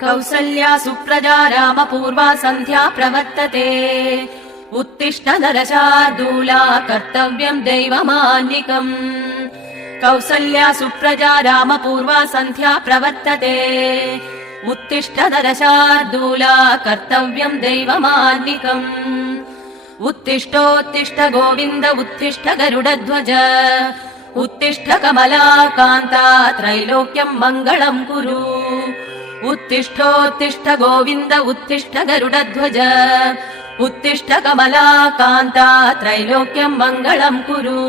कौसल्या सुप्रजा रामपूर्वा सन्ध्या प्रवर्तते उत्तिष्ठ नरशार्दूला कर्तव्यम् दैवमान्निकम् कौसल्या सुप्रजा रामपूर्वा सन्ध्या प्रवर्तते उत्तिष्ठ नरशार्दूला कर्तव्यम् दैवमान्निकम् उत्तिष्ठोत्तिष्ठ गोविन्द उत्तिष्ठ गरुडध्वज उत्तिष्ठ कमलाकान्ता त्रैलोक्यम् मङ्गलम् कुरु उत्तिष्ठोत्तिष्ठ गोविन्द उत्तिष्ठ गरुडध्वज उत्तिष्ठ कमलाकान्ता त्रैलोक्यम् मङ्गलम् कुरु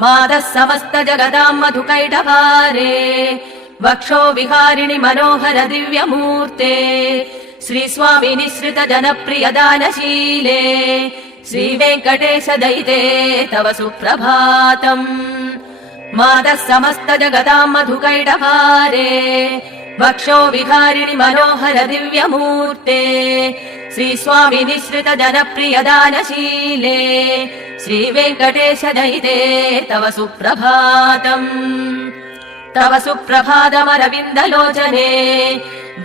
मादः समस्त जगदाम् मधुकैटभारे वक्षो विहारिणि मनोहर दिव्यमूर्ते श्रीस्वामी निःसृत जनप्रिय दानशीले श्रीवेङ्कटेश दयिते तव सुप्रभातम् मादः समस्त जगदाम् मधुकैटभारे वक्षो विहारिणि मनोहर दिव्यमूर्ते श्रीस्वामी निःसृत जनप्रिय दानशीले श्रीवेङ्कटेश दयिते तव सुप्रभातम् तव सुप्रभातमरविन्दलोचने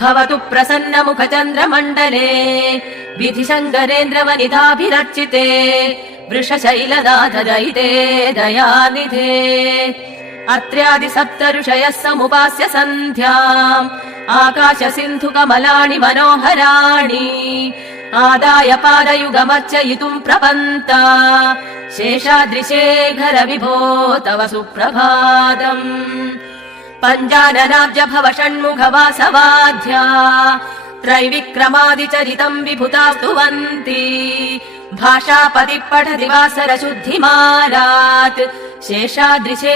भवतु प्रसन्न मुखचन्द्रमण्डले विधिशङ्करेन्द्रवनिताभिरर्चिते वृषशैलनाथ दयिते दयानिधे अत्र्यादि सप्त ऋषयः समुपास्य सन्ध्याम् आकाश सिन्धु कमलानि मनोहराणि आदाय पादयुगमर्चयितुम् प्रपन्ता शेषाद्रिशेखर विभो तव सुप्रभातम् पञ्चाननाब्ज भव षण्मुख वासवाध्या त्रैविक्रमादिचरितम् विभुता स्तुवन्ति भाषापदि पठति वासर शुद्धिमारात् शेषाद्रिशे